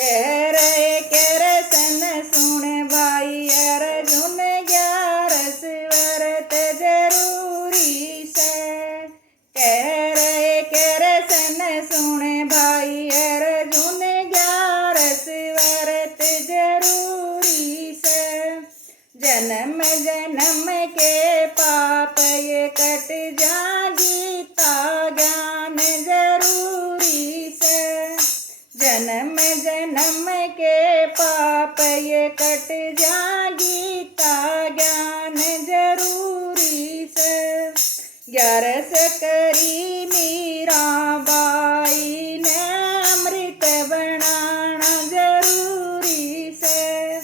कह रहे सन सुन भाई अर्जुन 11 व्रत जरूरी से। कह रहे सन सुन भाई अर्जुन 11 व्रत जरूरी से। जन्म जन्म के पाप ये कट जा गीता ज्ञान जरूरी से। जन्म जन्म के पाप ये कट जा गीता ज्ञान जरूरी से। 11 करी मीरा बाई ने अमृत बनाना जरूरी से।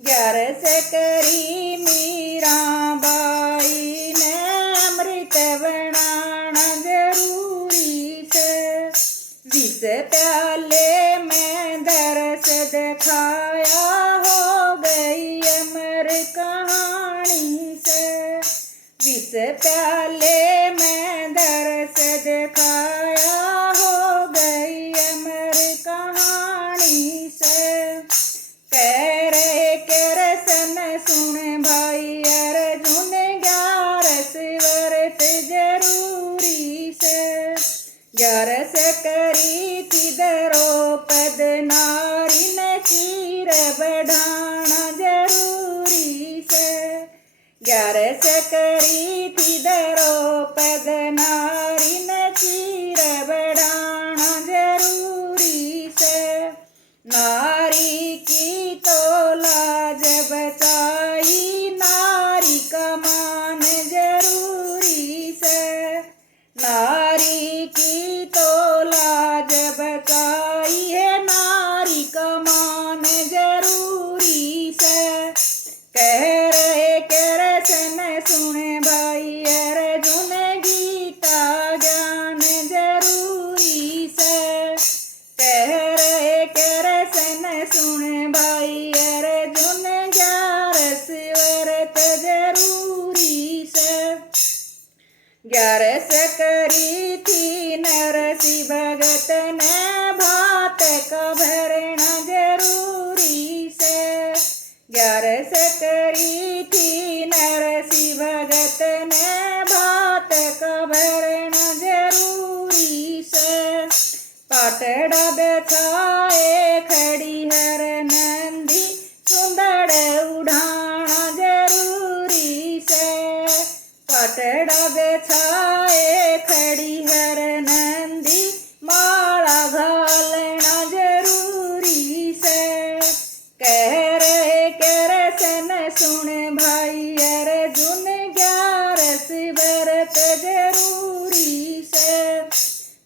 11 करी मीरा बाई ने अमृत बनाना जरूरी से। 20 प्याले में दरस दिखाया हो गई अमर कहानी से। 20 प्याले में दरस दिखाया हो गई अमर कहानी से। कह रहे सन सुन भाई अर्जुन 11 व्रत जरूरी से। 11 करी थी द्रौपद नारी ने चीर बढ़ाना जरूरी से। 11 करी थी द्रौपद नारी ने चीर बढ़ाना जरूरी से। नारी की तो लाज बचाई नारी का मान जरूरी से। नारी की तो लाज बचाई है नारी का मान जरूरी से। कह रहे सन सुन भाई अर्जुन गीता ज्ञान जरूरी से। कह रहे सन सुन भाई अर्जुन 11 व्रत जरूरी से। 11 करी थी नरसी भगत ने भात का भरना जरूरी से। 11 करी थी नरसी भगत ने भात का भरना जरूरी से। पाटड़ा बैठाए खड़ी हर नंदी सुंदर उड़ाना जरूरी से। पाटड़ा बैठाए खड़ी हर नंदी माला घालना जरूरी से। कह रहे सन सुन भाई अर्जुन 11 व्रत जरूरी से।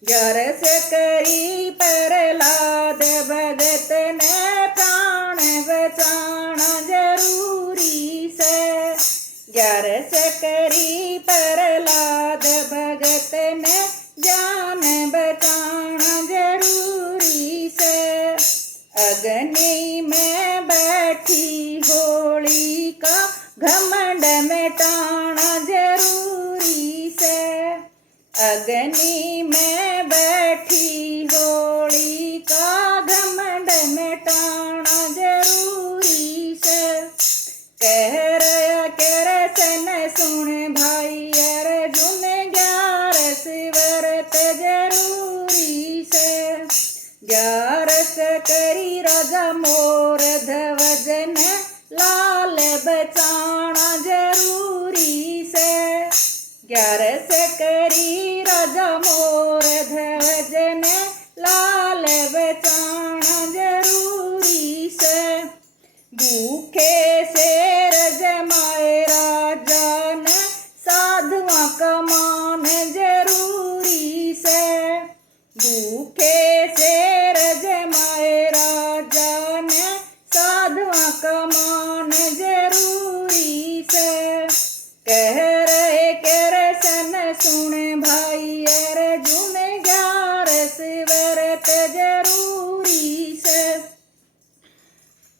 11 करी प्रहलाद भगत ने प्राण बचाना जरूरी से। 11 करी प्रहलाद भगत ने जान बचाना जरूरी से। अग्नि में बैठी होलिका घमंड मिटाना जरूरी से। अग्नि में बैठी होलिका घमंड मिटाना जरूरी से। कह रहे सन सुन भाई अर्जुन 11 व्रत जरूरी से। 11 करी राजा मोर ध्वज ने लाल बचाना जरूरी से। 11 करी राजा मोर ध्वज ने लाल बचाना जरूरी से। भूखे शेर जमाए राजा ने साधुआ का